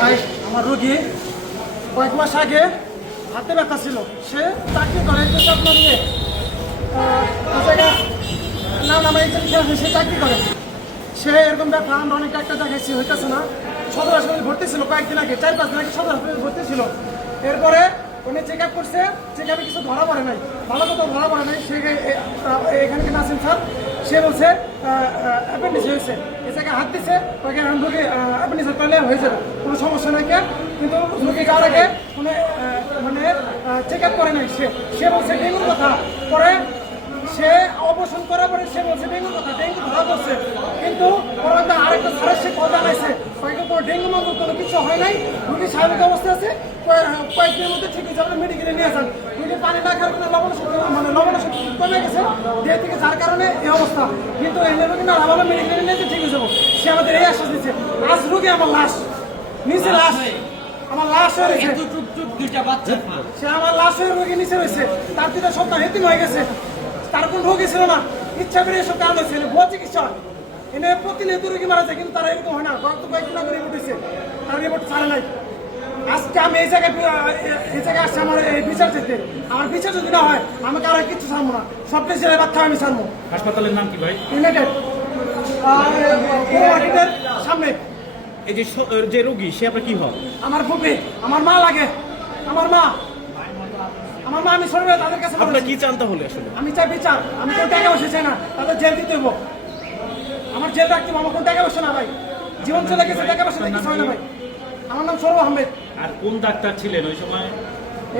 ভাই আমার রোগী কয়েক মাস আগে হাতে ব্যথা ছিল, সে চাকরি করে আপনার নিয়ে সে চাকরি করে, সে এরকম ব্যথা আমরা অনেক একটা দেখাইছি, হইতেছে না। সদর হাসপাতালে ভর্তি ছিল কয়েকদিন আগে, 4-5 দিন আগে সদর হাসপাতালে ভর্তি ছিল। এরপরে উনি চেক আপ করছে, চেক আপে কিছু ধরা পড়ে নাই, ভালো কথা ধরা পড়ে নাই। সে এখানে নাসিম স্যার সে বলছে অ্যাপেন্ডিক্স হয়েছে, এ জায়গায় হাত দিচ্ছে, ওকে রোগী অ্যাপেন্ডিক্স করলে হয়ে যাবে, কোনো সমস্যা নাই। কিন্তু রোগী যাওয়ার আগে মানে চেক আপ করে নাই। সে বলছে ডেঙ্গুর কথা, পরে সে অপারেশন করার পরে সে বলছে ডেঙ্গুর কথা, ডেঙ্গু ধরা পড়ছে। কিন্তু আরেকটা স্যারের সে কথা জানাইছে কোনো ডেঙ্গু মতো কোনো কিছু হয় নাই, রোগী স্বাভাবিক অবস্থা আছে, কয়েকদিনের মধ্যে ঠিক হয়ে যাবে, মেডিকেলে নিয়ে যান। রোগী পানি না খাওয়ার কোনো লবণ শক্তি কমে গেছে দেহ থেকে, যার কারণে এই অবস্থা। কিন্তু এনে রোগী না ভালো মেডিকেলে নিয়ে ঠিক হয়ে যাবো, সে আমাদের এই আশ্বাস দিচ্ছে। আজ রোগী আমার লাশ নিচে, লাশ আমার লাশ হয়েছে, সে আমার লাশ হয়ে রোগী নিচে রয়েছে, তার 2 সপ্তাহ হেতিম হয়ে গেছে, তার কোনো রোগী ছিল না, ইচ্ছা করে এসব কারণ হয়েছে, ভুয়া চিকিৎসা। এনে প্রতিনিয়ত রোগী মারা যায়, কিন্তু তারা এরকম হয় না। গত কয়েকদিন আগে রিপোর্ট হয়েছে, তার রিপোর্ট ছাড়ে নাই। আজকে আমি এই জায়গায় আসছি আমার এই বিচার যেতে, আমার বিচার যদি না হয় আমাকে আর কিছু ছাড়বো না, সবটাই জেলায় বাচ্চা আমি ছাড়বো। হাসপাতালের নাম কি ভাই? ইউনাইটেড সামনে। এই যে রোগী, সে আপনার কি হয়? আমার ফুপি, আমার মা লাগে, আমার মা আমি শরীরে তাদের কাছে। আপনার কি চান তাহলে? আসলে আমি চাই বিচার, আমি কোনো টাকা পয়সা চাই না, তাদের জেল দিতে হবো, আমার জেল রাখতে হবে, আমার কোনো টাকা পয়সা না ভাই, জীবন চলে গেছে, টাকা পয়সা কিছু হয় না ভাই। আমার নাম সৌরভ আহমেদ। আর কোন ডাক্তার ছিলেন ওই সময়?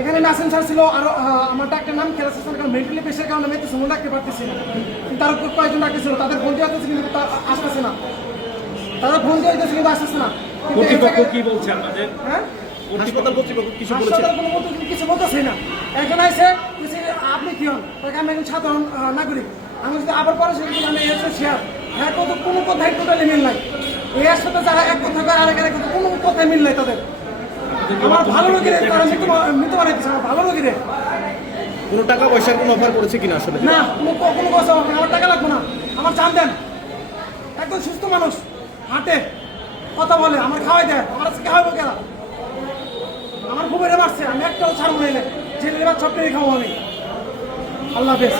এখানে নাসিম স্যার ছিল, আর আমার ডাক্তার নাম খেলা স্যার, কারণ মেন্টালি পেশের কারণে আমি কিছু মনে রাখতে পারতেছি না। তার কয়েকজন ডাক্তার ছিল, তাদের ফোন দিয়ে আসতেছে, কিন্তু আসতেছে না, তাদের ফোন দিয়ে আসতেছে কিন্তু আসতেছে না। কর্তৃপক্ষ কি বলছে আপনাদের? হ্যাঁ, হাসপাতাল কর্তৃপক্ষ কিছু বলেছে? হাসপাতাল কোনো কিছু বলতেছে না। একজন আইসে আপনি কি হন, তাকে আমি একজন সাধারণ নাগরিক, আমি যদি আবার পরে সেগুলো আমি এসে শেয়ার, হ্যাঁ কত কোনো কথাই টোটালি মিল নাই। এই হাসপাতাল যারা এক কথা করে আরেক কথা কোনো কথাই মিল নাই তাদের। আমার ভালো রোগীরে তারা মৃত্যু বানাইতেছে, আমার ভালো রোগীরে। কোনো টাকা পয়সার কোনো অফার করেছে কিনা? আসলে না, কোনো কথা হবে না, আমার টাকা লাগবে না, আমার চান দেন। একদম সুস্থ মানুষ, হাঁটে, কথা বলে, আমার খাওয়াই দেয়, আমার আজকে খাওয়াবো কেন? আমার খুব মারছে, আমি একটাও ছাড়বো না, ছেলে সবটাই খাবো আমি। আল্লাহ হাফেজ।